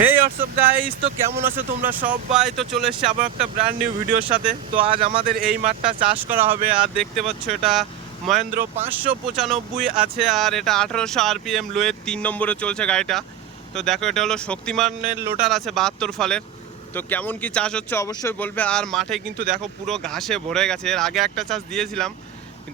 হেই WhatsApp guys, তো কেমন আছো তোমরা সবাই? তো চলে এসেছি আবার একটা ব্র্যান্ড নিউ ভিডিওর সাথে। তো আজ আমাদের এই মাঠটা চাষ করা হবে। আর দেখতে পাচ্ছ এটা মহেন্দ্র 595 আছে, আর এটা 1800 RPM লোয়ের 3 নম্বরে চলছে গাড়িটা। তো দেখো, এটা হলো শক্তিমানের লোটার আছে 72 ফালের। তো কেমন কি চাষ হচ্ছে অবশ্যই বলবে। আর মাঠে কিন্তু দেখো পুরো ঘাসে ভরে গেছে। এর আগে একটা চাষ দিয়েছিলাম,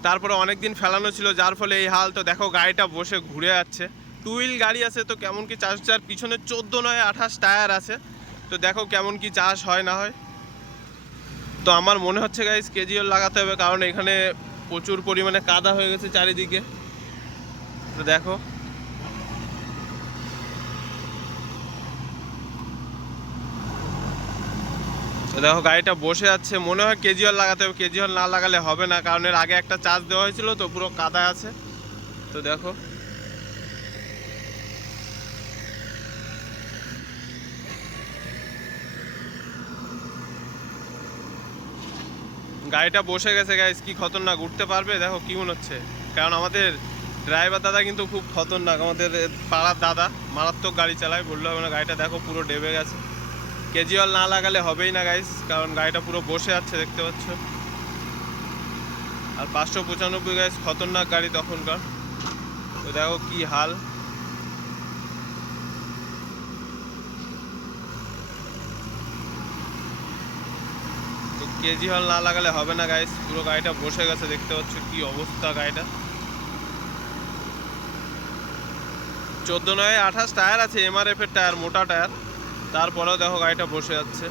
তারপরে অনেকদিন ফেলানো ছিল, যার ফলে এই হাল। তো দেখো গাড়িটা বসে ঘুরে যাচ্ছে, টু হুইল গাড়ি আছে। তো কেমন কি চাষ হচ্ছে, আর পিছনে 14 নয় 28 টায়ার আছে। তো দেখো কেমন কি চাষ হয় না হয়। তো আমার মনে হচ্ছে গাইস কেজিএল লাগাতে হবে, কারণ এখানে প্রচুর পরিমাণে কাদা হয়ে গেছে চারিদিকে। তো দেখো, দেখো গাড়িটা বসে আছে, মনে হয় কেজিএল লাগাতে হবে। কেজিএল না লাগালে হবে না, কারণ এর আগে একটা চার্জ দেওয়া হয়েছিল, তো পুরো কাদা আছে। তো দেখো, গাড়িটা বসে গেছে গাইস, কি খতরনাক। উঠতে পারবে? দেখো কি মনে হচ্ছে, কারণ আমাদের ড্রাইভার দাদা কিন্তু খুব খতরনাক। আমাদের পাড়ার দাদা মারাত্মক গাড়ি চালায়, বললে হবে না। গাড়িটা দেখো পুরো ডেবে গেছে। কেজুয়াল না লাগালে হবেই না গাইস, কারণ গাড়িটা পুরো বসে আছে, দেখতে পাচ্ছ। আর 595 গাইস খতরনাক গাড়ি তখনকার। তো দেখো কি হাল। তো কেজিএল না লাগালে হবে না গাইস, পুরো গাড়িটা বসে গেছে, দেখতে পাচ্ছ কি অবস্থা গাড়িটা। 14 নয় 28 টায়ার আছে, MRF এর টায়ার, মোটা টায়ার। তারপরেও দেখো গাড়িটা বসে যাচ্ছে।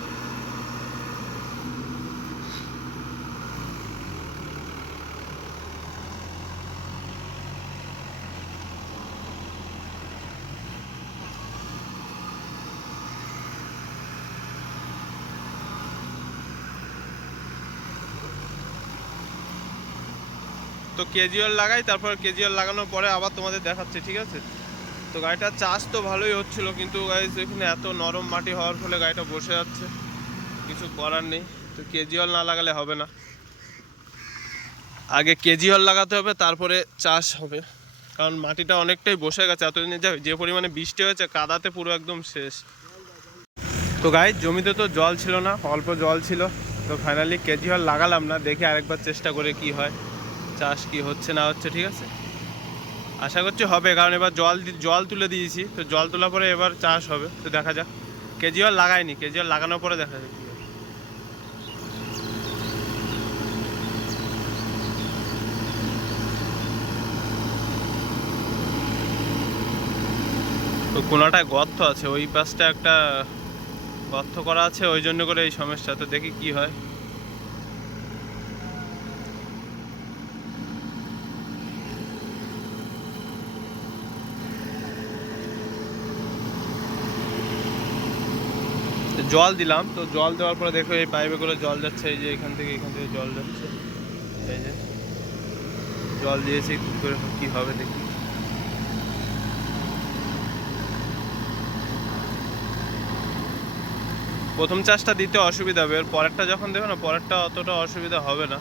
তো কেজিএল লাগাই, তারপর কেজিএল লাগানোর পরে আবার তোমাদের দেখাচ্ছি, ঠিক আছে? তো গাড়িটার চাষ তো ভালোই হচ্ছিল, কিন্তু গাইস এখানে এত নরম মাটি হওয়ার ফলে গাড়িটা বসে যাচ্ছে, কিছু করার নেই। তো কেজিএল না লাগালে হবে না, আগে কেজিএল লাগাতে হবে, তারপরে চাষ হবে। কারণ মাটিটা অনেকটাই বসে গেছে, এতদিনে যে পরিমাণে বৃষ্টি হয়েছে, কাদাতে পুরো একদম শেষ। তো গাইস জমিতে তো জল ছিল না, অল্প জল ছিল। তো ফাইনালি কেজিএল লাগালাম না, দেখি আরেকবার চেষ্টা করে কি হয়, চাষ কি হচ্ছে না হচ্ছে। ঠিক আছে, আশা করছি হবে, কারণ এবার জল তুলে দিয়েছি। তো জল তোলার পরে এবার চাষ হবে। তো দেখা যাক। কেজিএল লাগাইনি, কেজিএল লাগানোর পরে দেখা যাক। তো কোনাটায় গর্ত আছে, ওই পাশটা একটা গর্ত করা আছে, ওই জন্য করে এই সমস্যা। তো দেখি কি হয়। জল দিলাম, তো জল দেওয়ার পরে দেখো এই পাইপে করে জল যাচ্ছে, এই যে এখান থেকে জল যাচ্ছে, এই যে জল দিয়েছি। কি করে কি হবে দেখি। প্রথম চাষটা দিতে অসুবিধা হবে, এর পরেরটা যখন দেবে না, পরেরটা অতটা অসুবিধা হবে না।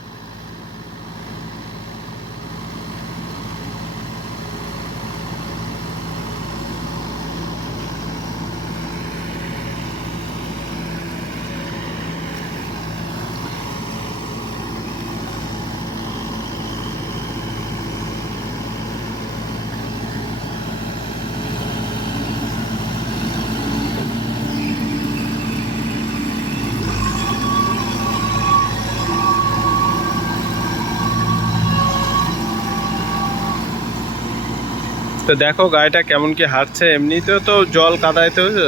তো দেখো গাড়িটা কেমন কি হাঁটছে, এমনিতেও তো জল কাদাইতে হয়েছে,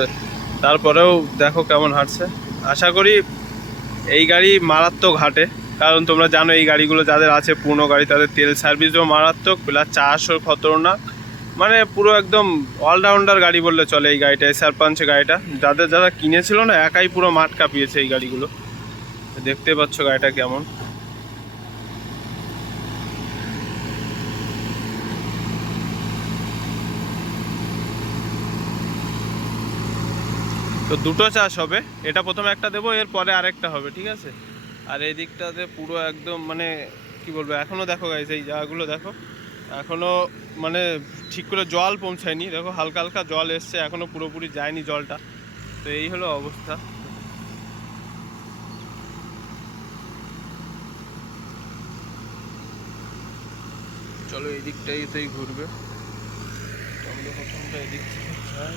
তারপরেও দেখো কেমন হাঁটছে। আশা করি এই গাড়ি মারাত্মক হাঁটে, কারণ তোমরা জানো এই গাড়িগুলো যাদের আছে পুরনো গাড়ি, তাদের তেল সার্ভিসও মারাত্মক, প্লাস চাষও খতরনাক। মানে পুরো একদম অলরাউন্ডার গাড়ি বললে চলে এই গাড়িটা, SR5 গাড়িটা। যারা কিনেছিল না, একাই পুরো মাঠ কাঁপিয়েছে এই গাড়িগুলো। দেখতে পাচ্ছ গাড়িটা কেমন। তো দুটো চাষ হবে, এটা প্রথমে একটা দেবো, এর পরে আরেকটা হবে, ঠিক আছে? আর এই দিকটাতে পুরো একদম মানে কি বলবো, এখনও দেখো গাইস এই জায়গাগুলো দেখো, এখনও মানে ঠিক করে জল পৌঁছায়নি। দেখো হালকা হালকা জল এসছে, এখনও পুরোপুরি যায়নি জলটা। তো এই হলো অবস্থা। চলো এই দিকটাইতেই ঘুরবে, আমরা প্রথমটা এদিক থেকে যাই।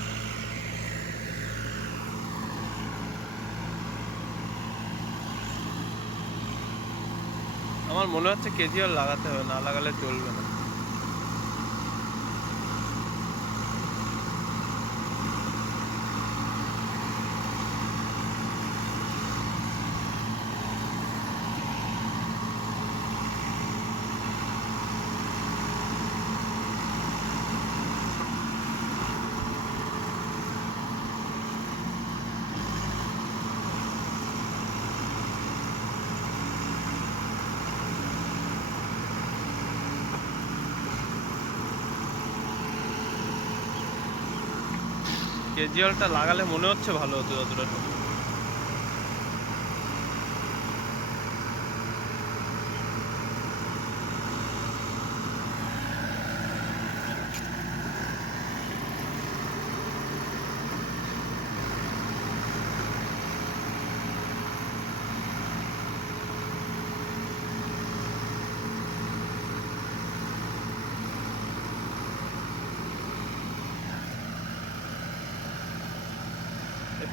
আমার মনে হচ্ছে কেজিএল লাগাতে হবে, না লাগালে চলবে না। কেজিএলটা লাগালে মনে হচ্ছে ভালো হতো যতটা।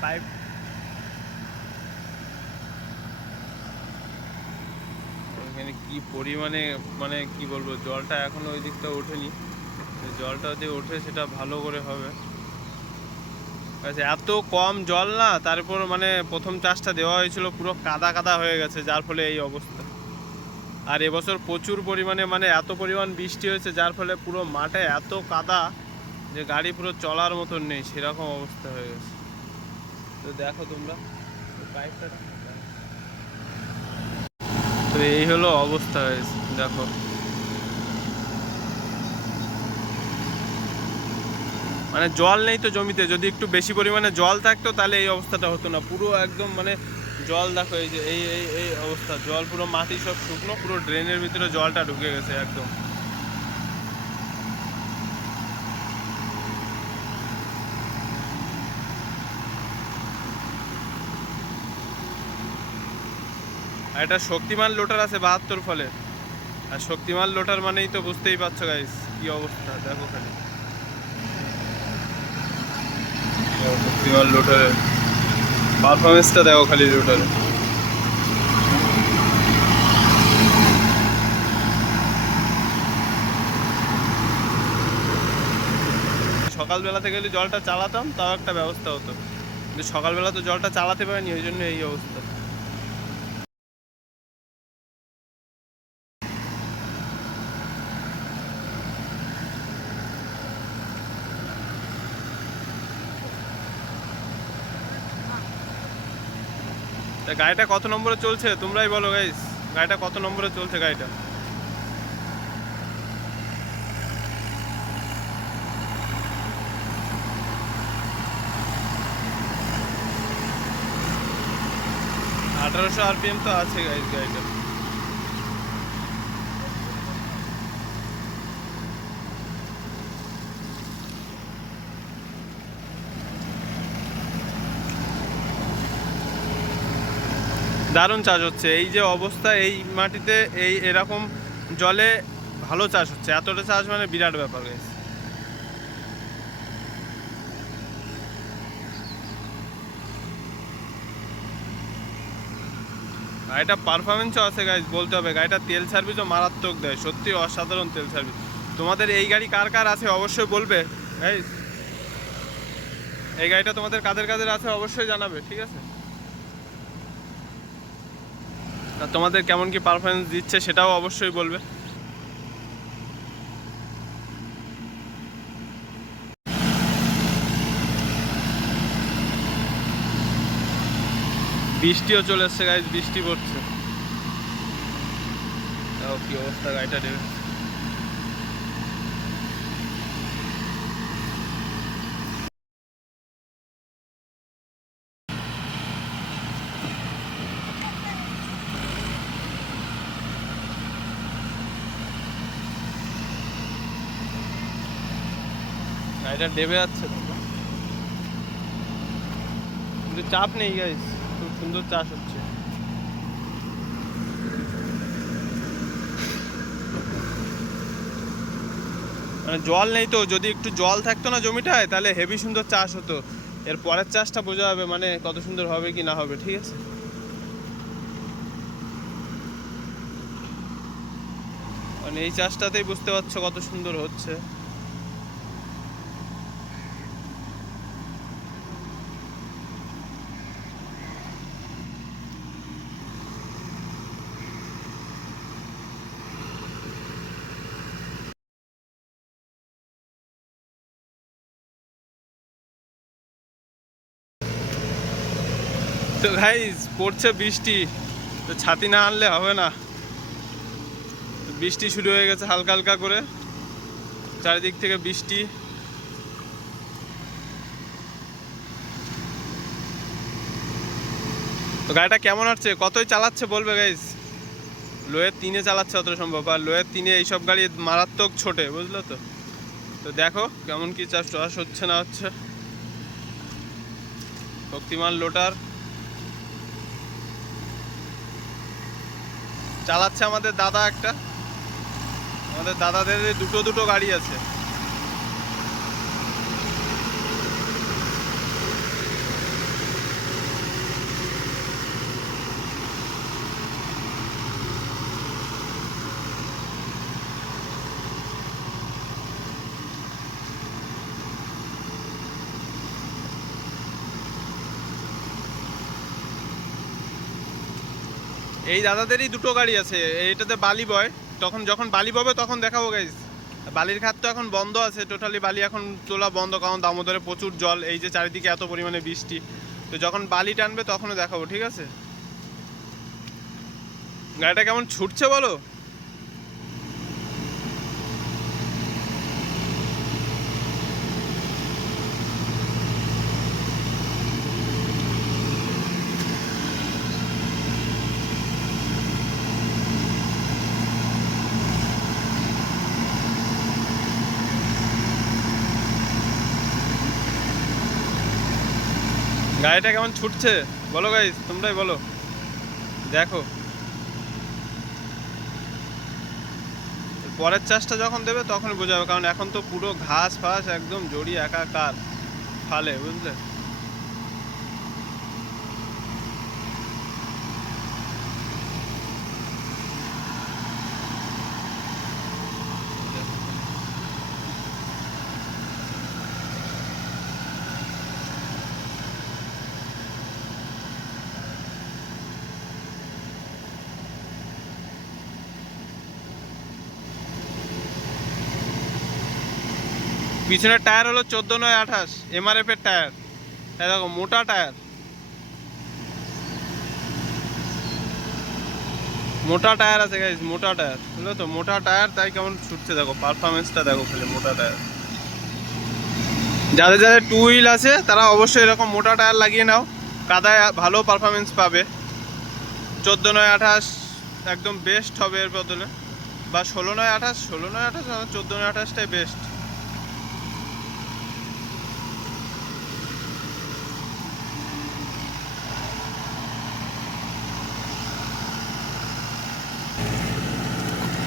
পাইপ এখানে কি পরিমাণে, মানে কি বলবো, জলটা এখনো ওই দিকটা ওঠেনি। জলটা যদি ওঠে সেটা ভালো করে হবে। আচ্ছা, এত কম জল না, তারপর মানে প্রথম চাষটা দেওয়া হয়েছিল পুরো কাদা কাদা হয়ে গেছে, যার ফলে এই অবস্থা। আর এবছর প্রচুর পরিমাণে মানে এত পরিমাণ বৃষ্টি হয়েছে, যার ফলে পুরো মাঠে এত কাদা যে গাড়ি পুরো চলার মতন নেই, সেরকম অবস্থা হয়ে গেছে। তো দেখো তোমরা পাইপটা, তো এই হলো অবস্থা হয়েছে দেখো। মানে জল নেই তো জমিতে, যদি একটু বেশি পরিমাণে জল থাকতো তাহলে এই অবস্থাটা হতো না। পুরো একদম মানে জল দেখো, এই যে এই এই এই অবস্থা, জল পুরো মাটি সব শুকনো, পুরো ড্রেনের ভিতরে জলটা ঢুকে গেছে একদম। আর এটা শক্তিমান লোটার আছে 72 ফলে। আর শক্তিমান লোটার মানেই তো বুঝতেই পারছো গাইস কি অবস্থা, দেখো খালি শক্তিমান লোটারের পারফরমেন্সটা দেখো খালি লোটারে। সকালবেলা থেকে যদি জলটা চালাতাম তাও একটা ব্যবস্থা হতো, কিন্তু সকালবেলা তো জলটা চালাতে পারিনি, ওই জন্য এই অবস্থা। গাড়িটা কত নম্বরে চলছে তোমরাই বলো গাইস, গাড়িটা কত নম্বরে চলছে গাড়িটা? RPM তো আছে গাইস গাড়িটা। দারুণ চাষ হচ্ছে, এই যে অবস্থা এই মাটিতে এই এরকম জলে ভালো চাষ হচ্ছে, এতটা চাষ মানে বিরাট ব্যাপার গাইস। গাড়িটা পারফরমেন্সও আছে গাইস, বলতে হবে। গাড়িটা তেল সার্ভিসও মারাত্মক দেয়, সত্যি অসাধারণ তেল সার্ভিস। তোমাদের এই গাড়ি কার কার আছে অবশ্যই বলবে গাইস, এই গাড়িটা তোমাদের কাদের কাদের আছে অবশ্যই জানাবে, ঠিক আছে? আর তোমাদের কেমন কি পারফরমেন্স দিচ্ছে সেটাও অবশ্যই বলবে। বৃষ্টিও চলে এসছে গাইস, বৃষ্টি পড়ছে, দেখো কি অবস্থা গাড়িটা দেবে। গাড়িটা ডেবে যাচ্ছে। কিন্তু চাপ নেই গাইস, খুব সুন্দর চাষ হচ্ছে। মানে জল নেই তো, যদি একটু জল থাকতো না জমিটায় তাহলে হেভি সুন্দর চাষ হতো। এর পরের চাষটা বোঝা যাবে মানে কত সুন্দর হবে কি না হবে, ঠিক আছে। মানে এই চাষটাতেই বুঝতে পারছো কত সুন্দর হচ্ছে। তো গাইস পড়ছে বৃষ্টি, তো ছাতি না আনলে হবে না। বৃষ্টি শুরু হয়ে গেছে হালকা হালকা করে, চারিদিক থেকে বৃষ্টি। তো গাড়িটা কেমন হচ্ছে, কতই চালাচ্ছে বলবে গাইস। লোয়ের 3-এ চালাচ্ছে অত সম্ভব, আর লোয়ের 3-এ এইসব গাড়ি মারাত্মক ছোটে, বুঝলো তো। তো দেখো কেমন কি চাষ টাস হচ্ছে না হচ্ছে। শক্তিমান লোটার চালাচ্ছে আমাদের দাদা একটা। আমাদের দাদাদের দুটো দুটো গাড়ি আছে। এই দাদাদেরই দুটো গাড়ি আছে, এইটাতে বালি বয়। যখন বালি ববে তখন দেখাবো গাইজ। বালির খাত তো এখন বন্ধ আছে, টোটালি বালি এখন তোলা বন্ধ, কারণ দামোদরে প্রচুর জল, এই যে চারিদিকে এত পরিমাণে বৃষ্টি। তো যখন বালি টানবে তখনও দেখাবো, ঠিক আছে। গাড়িটা কেমন ছুটছে বলো। গাড়িটা কেমন ছুটছে বলো গাইজ, তোমরাই বলো। দেখো পরের চাষটা যখন দেবে তখন বোঝাবে, কারণ এখন তো পুরো ঘাস ফাস একদম জড়িয়ে একাকার ফালে, বুঝলে। পিছনের টায়ার হলো 14/28 MRF এর টায়ার। দেখো মোটা টায়ার, মোটা টায়ার আছে গাইজ, মোটা টায়ার, বুঝলো তো। মোটা টায়ার তাই কেমন ছুটছে দেখো, পারফরমেন্সটা দেখো খালি, মোটা টায়ার। যাদের যাদের 2 হুইল আছে তারা অবশ্যই এরকম মোটা টায়ার লাগিয়ে নাও, কাদায় ভালো পারফরমেন্স পাবে। 14/28 একদম বেস্ট হবে এর বদলে, বা 16/28, 14/28টাই বেস্ট।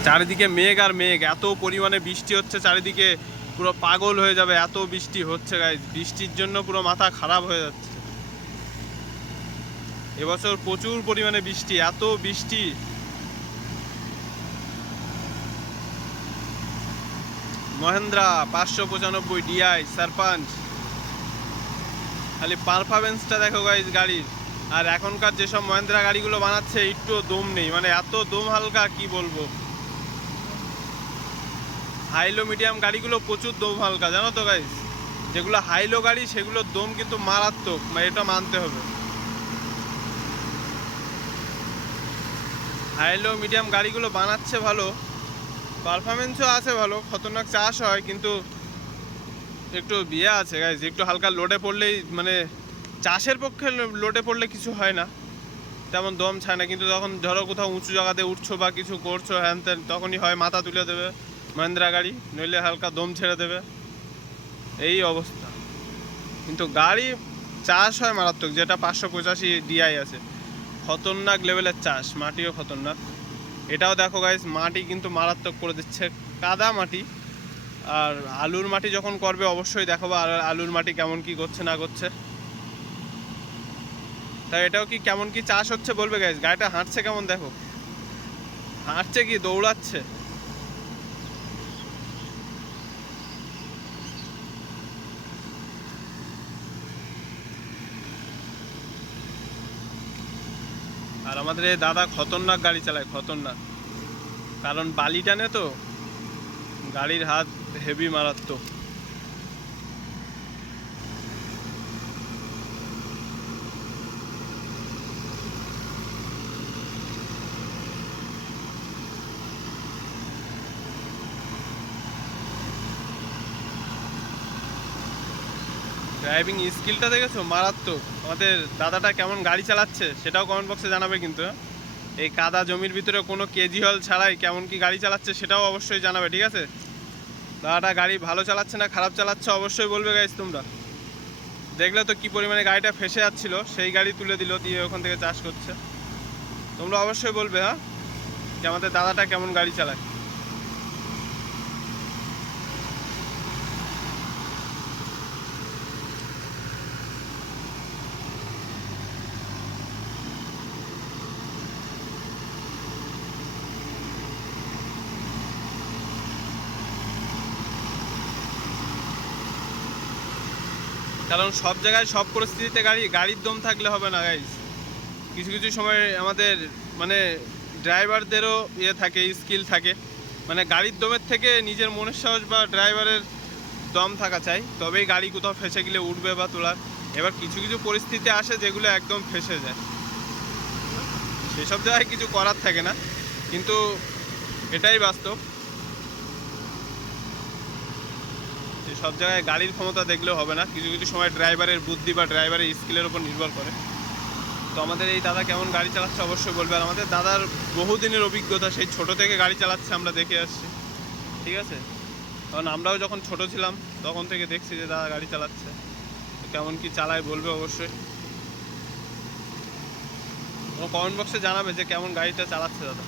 চারিদিকে মেঘ আর মেঘ, এত পরিমাণে বৃষ্টি হচ্ছে চারিদিকে, পুরো পাগল হয়ে যাবে, এত বৃষ্টি হচ্ছে গাইজ। বৃষ্টির জন্য পুরো মাথা খারাপ হয়ে যাচ্ছে। এবছর প্রচুর পরিমাণে বৃষ্টি, এত বৃষ্টি। মহেন্দ্রা 595 DI সারপাঞ্চ, খালি পারফরমেন্সটা দেখো গাইজ গাড়ির। আর এখনকার যেসব মহেন্দ্রা গাড়িগুলো বানাচ্ছে একটু দম নেই, মানে এত দম হালকা কি বলবো। হাইলো মিডিয়াম গাড়িগুলো প্রচুর দম হালকা, জানো তো গাইজ। যেগুলো হাইলো গাড়ি সেগুলোর দম কিন্তু মারাত্মক, মানে এটা মানতে হবে। হাইলো মিডিয়াম গাড়িগুলো বানাচ্ছে ভালো, পারফরমেন্সও আছে ভালো, খতরনাক চাষ হয়, কিন্তু একটু বিয়ে আছে গাইজ, একটু হালকা লোডে পড়লেই, মানে চাষের পক্ষে লোডে পড়লে কিছু হয় না, তেমন দম ছায় না। কিন্তু যখন ধরো কোথাও উঁচু জায়গাতে উঠছো বা কিছু করছো হ্যান ত্যান, তখনই হয় মাথা তুলে দেবে মহিন্দ্রা গাড়ি, নইলে হালকা দম ছেড়ে দেবে, এই অবস্থা। কিন্তু গাড়ি চাষ হয় মারাত্মক, যেটা 585 ডিআই আছে, খতরনাক লেভেলের চাষ, মাটিও খতরনাক। এটাও দেখো গাইস, মাটি কিন্তু মারাত্মক করে দিচ্ছে, কাদা মাটি। আর আলুর মাটি যখন করবে অবশ্যই দেখাবো আর আলুর মাটি কেমন কি করছে না করছে। তাই এটাও কি কেমন কি চাষ হচ্ছে বলবে গাইস। গাড়িটা হাঁটছে কেমন দেখো, হাঁটছে কি দৌড়াচ্ছে। আর আমাদের এই দাদা খতরনাক গাড়ি চালায়, খতরনাক, কারণ বালি টানে তো, গাড়ির হাত হেভি মারাত্মক। ড্রাইভিং স্কিলটা দেখেছো মারাত্মক। আমাদের দাদাটা কেমন গাড়ি চালাচ্ছে সেটাও কমেন্ট বক্সে জানাবে কিন্তু। এই কাদা জমির ভিতরে কোনো কেজুয়াল ছাড়াই কেমন কি গাড়ি চালাচ্ছে সেটাও অবশ্যই জানাবে, ঠিক আছে। দাদাটা গাড়ি ভালো চালাচ্ছে না খারাপ চালাচ্ছে অবশ্যই বলবে গাইস তোমরা। দেখলে তো কি পরিমাণে গাড়িটা ফেসে যাচ্ছিল, সেই গাড়ি তুলে দিল, দিয়ে ওখান থেকে চাষ করছে। তোমরা অবশ্যই বলবে হ্যাঁ যে আমাদের দাদাটা কেমন গাড়ি চালায়। কারণ সব জায়গায় সব পরিস্থিতিতে গাড়ির দম থাকলে হবে না গাইস। কিছু কিছু সময় আমাদের মানে ড্রাইভারদেরও থাকে, স্কিল থাকে। মানে গাড়ির দমের থেকে নিজের মনের সাহস বা ড্রাইভারের দম থাকা চাই, তবেই গাড়ি কোথাও ফেসে গেলে উঠবে বা তোলার। এবার কিছু কিছু পরিস্থিতি আসে যেগুলো একদম ফেসে যায়, সেসব জায়গায় কিছু করার থাকে না, কিন্তু এটাই বাস্তব। সব জায়গায় গাড়ির ক্ষমতা দেখলেও হবে না, কিছু কিছু সময় ড্রাইভারের বুদ্ধি বা ড্রাইভারের স্কিলের উপর নির্ভর করে। তো আমাদের এই দাদা কেমন গাড়ি চালাচ্ছে অবশ্যই বলবে। আর আমাদের দাদার বহুদিনের অভিজ্ঞতা, সেই ছোট থেকে গাড়ি চালাচ্ছে, আমরা দেখে আসছি, ঠিক আছে। কারণ আমরাও যখন ছোট ছিলাম তখন থেকে দেখছি যে দাদা গাড়ি চালাচ্ছে। তো কেমন কি চালায় বলবে অবশ্যই, কমেন্ট বক্সে জানাবে যে কেমন গাড়িটা চালাচ্ছে দাদা।